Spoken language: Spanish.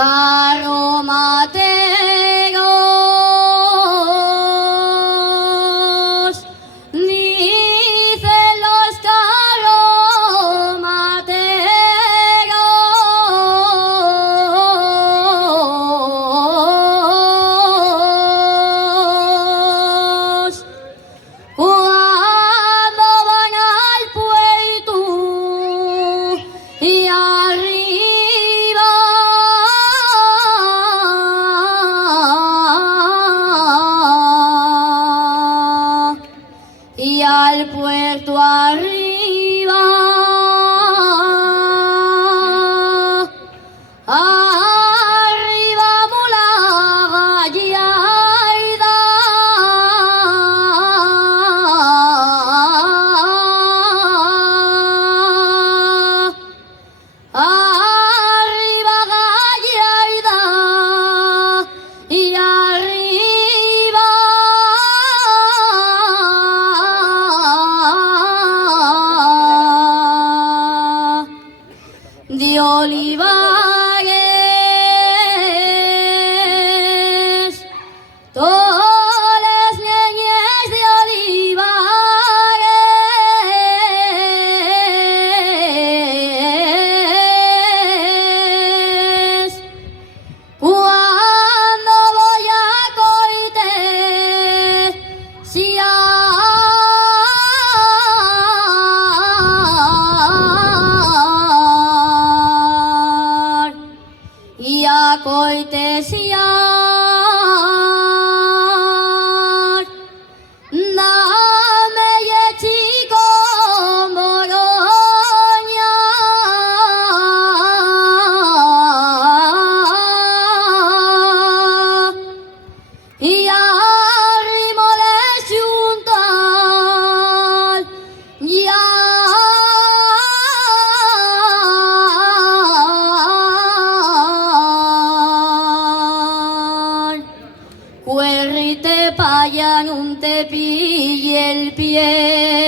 Carromateros, dicen los carromateros, cuando van al puerto y arriba y al puerto arriba, arriba mula gallarda, arriba gallarda y arriba de olivares, todas las niñas de olivares, cuando voy a cortesiar y a cortesiar, dame ye chico moroña, y arrimoles juntas ya. Cuerrite paya, no te pille el pie.